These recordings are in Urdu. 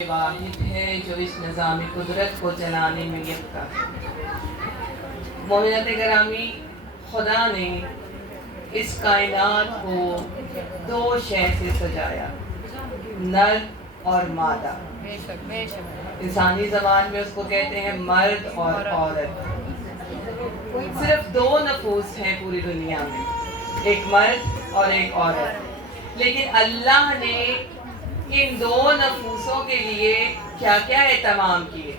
واحد ہے جو اس نظام قدرت کو چلانے میں یکتا ہے۔ مومنات گرامی، خدا نے اس کائنات کو دو شے سے سجایا، نر اور مادہ۔ انسانی زبان میں اس کو کہتے ہیں مرد اور عورت۔ صرف دو نفوس ہیں پوری دنیا میں، ایک مرد اور ایک عورت، لیکن اللہ نے ان دو نفوسوں کے لیے کیا کیا اہتمام کیے؟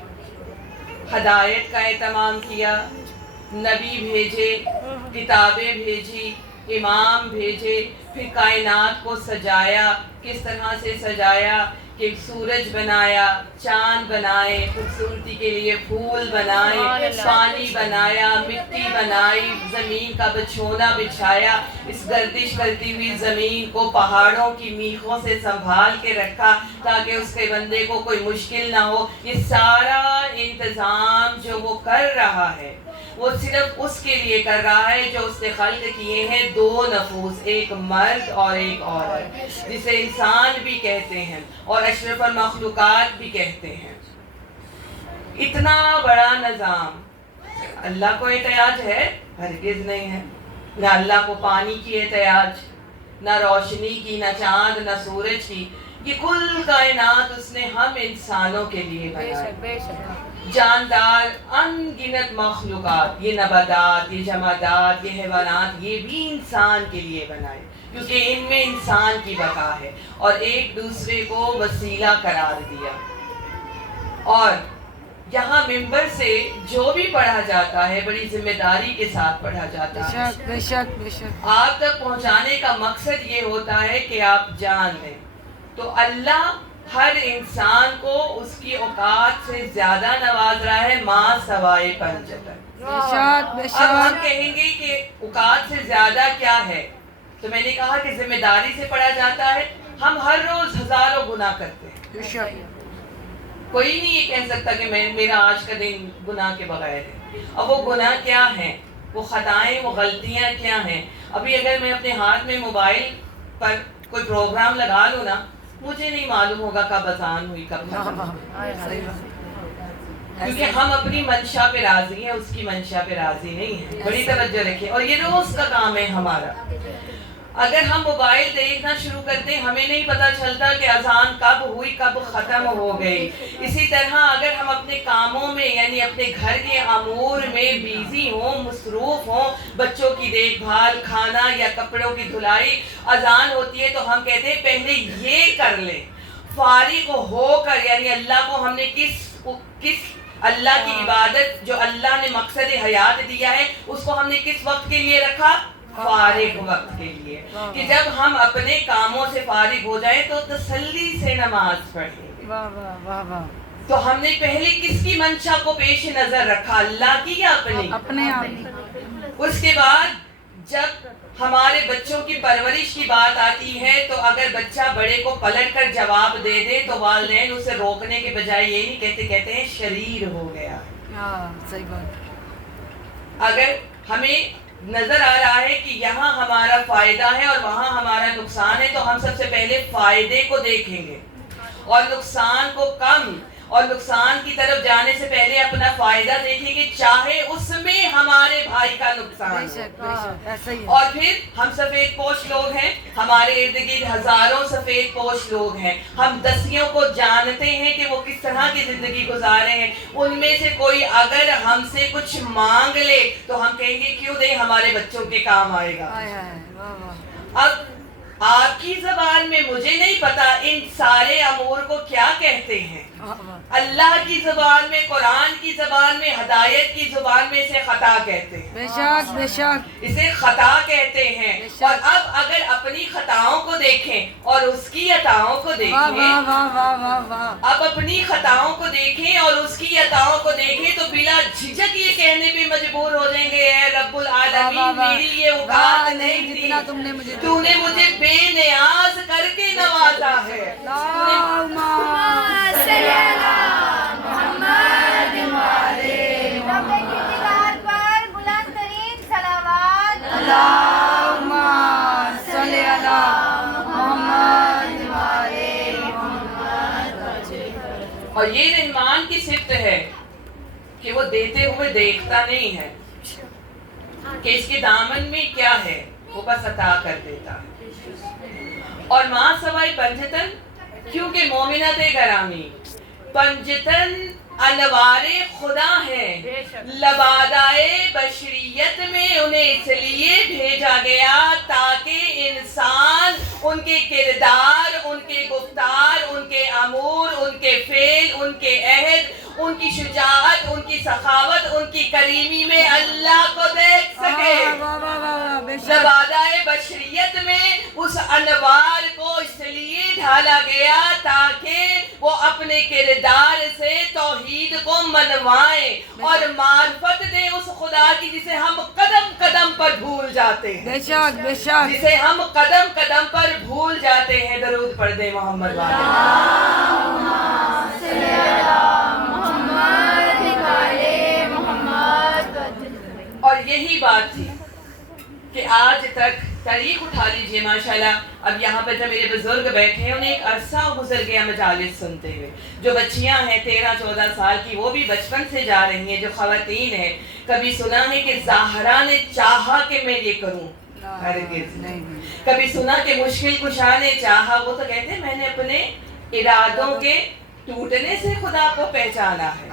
ہدایت کا اہتمام کیا، نبی بھیجے، کتابیں بھیجی، امام بھیجے، پھر کائنات کو سجایا۔ کس طرح سے سجایا کہ سورج بنایا، چاند بنائے، خوبصورتی کے لیے پھول بنائے، پانی بنایا، مٹی بنائی، زمین کا بچھونا بچھایا، اس گردش کرتی ہوئی زمین کو پہاڑوں کی میخوں سے سنبھال کے رکھا تاکہ اس کے بندے کو کوئی مشکل نہ ہو۔ یہ سارا انتظام جو وہ کر رہا ہے وہ صرف اس کے لیے کر رہا ہے جو اس نے خلق کیے ہیں دو نفوس، ایک مرد اور ایک عورت، جسے انسان بھی کہتے ہیں اور اشرف المخلوقات بھی کہتے ہیں۔ اتنا بڑا نظام اللہ کو احتیاج ہے؟ ہرگز نہیں ہے۔ نہ اللہ کو پانی کی احتیاج، نہ روشنی کی، نہ چاند، نہ سورج کی۔ یہ کل کائنات اس نے ہم انسانوں کے لیے بنائی۔ جاندار ان گنت مخلوقات، یہ نباتات، یہ جمادات، یہ حیوانات، یہ بھی انسان کے لیے بنائے کیونکہ ان میں انسان کی بقا ہے، اور ایک دوسرے کو وسیلہ قرار دیا۔ اور یہاں ممبر سے جو بھی پڑھا جاتا ہے بڑی ذمہ داری کے ساتھ پڑھا جاتا ہے۔ بے شک بے شک۔ آپ تک پہنچانے کا مقصد یہ ہوتا ہے کہ آپ جان لیں۔ تو اللہ ہر انسان کو اس کی اوقات سے زیادہ نواز رہا ہے، ماں سوائے پنجتن۔ اب ہم کہیں گے کہ اوقات سے زیادہ کیا ہے، تو میں نے کہا کہ ذمہ داری سے پڑھا جاتا ہے۔ ہم ہر روز ہزاروں گناہ کرتے ہیں، کوئی نہیں یہ کہہ سکتا کہ میرا آج کا دن گناہ کے بغیر ہے۔ اب وہ گناہ کیا ہیں، وہ خطائیں، وہ غلطیاں کیا ہیں؟ ابھی اگر میں اپنے ہاتھ میں موبائل پر کوئی پروگرام لگا لوں نا، مجھے نہیں معلوم ہوگا کب اذان ہوئی، کب ختم ہوئی، کیونکہ ہم اپنی منشا پہ راضی ہیں، اس کی منشا پہ راضی نہیں ہیں۔ بڑی توجہ رکھیں، اور یہ روز کا کام ہے ہمارا۔ اگر ہم موبائل دیکھنا شروع کرتے ہیں، ہمیں نہیں پتہ چلتا کہ اذان کب ہوئی، کب ختم ہو گئی۔ اسی طرح اگر ہم اپنے کاموں میں یعنی اپنے گھر کے امور میں بیزی ہوں، مصروف ہوں، بچوں کی دیکھ بھال، کھانا یا کپڑوں کی دھلائی، اذان ہوتی ہے تو ہم کہتے ہیں پہلے یہ کر لیں۔ فارغ ہو کر یعنی اللہ کو ہم نے کس اللہ کی عبادت جو اللہ نے مقصد حیات دیا ہے اس کو ہم نے کس وقت کے لیے رکھا؟ فارغ وقت کے لیے، کہ جب ہم اپنے کاموں سے فارغ ہو جائیں تو تسلی سے نماز پڑھیں گے۔ تو ہم نے پہلے کس کی منشا کو پیش نظر رکھا، اللہ کی یا اپنے؟ اس کے بعد جب ہمارے بچوں کی پرورش کی بات آتی ہے تو اگر بچہ بڑے کو پلٹ کر جواب دے دے تو والدین اسے روکنے کے بجائے یہ نہیں کہتے، کہتے ہیں شریر ہو گیا۔ صحیح بات۔ اگر ہمیں نظر آ رہا ہے کہ یہاں ہمارا فائدہ ہے اور وہاں ہمارا نقصان ہے تو ہم سب سے پہلے فائدے کو دیکھیں گے اور نقصان کو کم، اور نقصان کی طرف جانے سے پہلے اپنا فائدہ دیکھیں گے، چاہے اس میں ہمارے بھائی کا نقصان ہو۔ اور پھر ہم سفید پوش لوگ ہیں، ہمارے ارد گرد ہزاروں سفید پوش لوگ ہیں، ہم دسیوں کو جانتے ہیں کہ وہ کس طرح کی زندگی گزارے ہیں۔ ان میں سے کوئی اگر ہم سے کچھ مانگ لے تو ہم کہیں گے کیوں دے، ہمارے بچوں کے کام آئے گا۔ اب آپ کی زبان میں مجھے نہیں پتا ان سارے امور کو کیا کہتے ہیں، اللہ کی زبان میں، قرآن کی زبان میں، ہدایت کی زبان میں اسے خطا کہتے ہیں۔ بے شک بے شک، اسے خطا کہتے ہیں۔ اور اب اگر اپنی خطاؤں کو دیکھیں اور اس کی عطاؤں کو دیکھیں، اب اپنی خطاؤں کو دیکھیں اور اس کی عطاؤں کو دیکھیں تو بلا جھجک یہ کہنے پہ مجبور ہو جائیں گے، اے رب العالمین میری یہ اوقات نہیں تھی، تو نے مجھے بے نیاز کر کے نوازا ہے۔ اللہم صلی علی محمد وعلی محمد۔ اور یہ رحمان کی صفت ہے کہ وہ دیتے ہوئے دیکھتا نہیں ہے کہ اس کے دامن میں کیا ہے، وہ بس عطا کر دیتا ہے۔ اور ماں سوائے پنجتن، کیونکہ مومنت گرامی پنجتن انوار خدا ہے، لبادائے بشریت میں انہیں اس لیے بھیجا گیا تاکہ انسان ان کے کردار، ان کے گفتار، ان کے امور، ان کے فعل، ان کے عہد، ان کی شجاعت، ان کی سخاوت، ان کی کریمی میں اللہ کو دیکھ سکے۔ لبادائے بشریت میں اس انوار کو اس لیے ڈھالا گیا تاکہ وہ اپنے کردار سے توحید کو منوائیں اور معرفت دیں اس خدا کی جسے ہم قدم قدم پر بھول جاتے ہیں، بے شک بے شک، جسے ہم قدم قدم پر بھول جاتے ہیں۔ درود پڑھ دیں محمد والے۔ اور یہی بات تھی کہ آج تک تاریخ اٹھا لیجئے ماشاءاللہ۔ اب یہاں پر جب میرے بزرگ بیٹھے ہیں، انہیں ایک عرصہ گزر گیا مجالس سنتے ہوئے۔ جو بچیاں ہیں 13-14 سال کی، وہ بھی بچپن سے جا رہی ہیں۔ جو خواتین ہیں، کبھی سنا ہے کہ زہرا نے چاہا کہ میں یہ کروں؟ ہرگز نہیں۔ کبھی سنا کہ مشکل کشا نے چاہا؟ وہ تو کہتے ہیں میں نے اپنے ارادوں کے ٹوٹنے سے خدا کو پہچانا ہے۔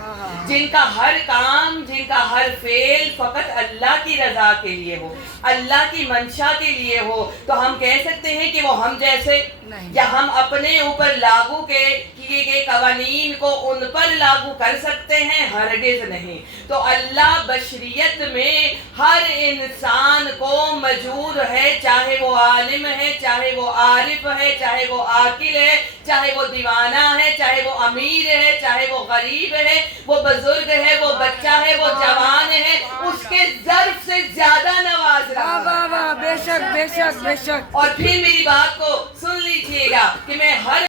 جن کا ہر کام، جن کا ہر فعل فقط اللہ کی رضا کے لیے ہو، اللہ کی منشا کے لیے ہو، تو ہم کہہ سکتے ہیں کہ وہ ہم جیسے، یا ہم اپنے اوپر لاگو کیے گئے قوانین کو ان پر لاگو کر سکتے ہیں؟ ہرگز نہیں۔ تو اللہ بشریت میں ہر انسان کو موجود ہے، چاہے وہ عالم ہے، چاہے وہ عارف ہے، چاہے وہ عاقل ہے، چاہے وہ دیوانہ ہے، چاہے وہ امیر ہے، چاہے وہ غریب ہے، وہ بزرگ ہے، وہ بچہ ہے، وہ جوان ہے، اس کے ظرف سے زیادہ نواز رہا ہے۔ بے شک بے شک بے شک۔ اور پھر میری بات کو سن لیجئے گا کہ میں ہر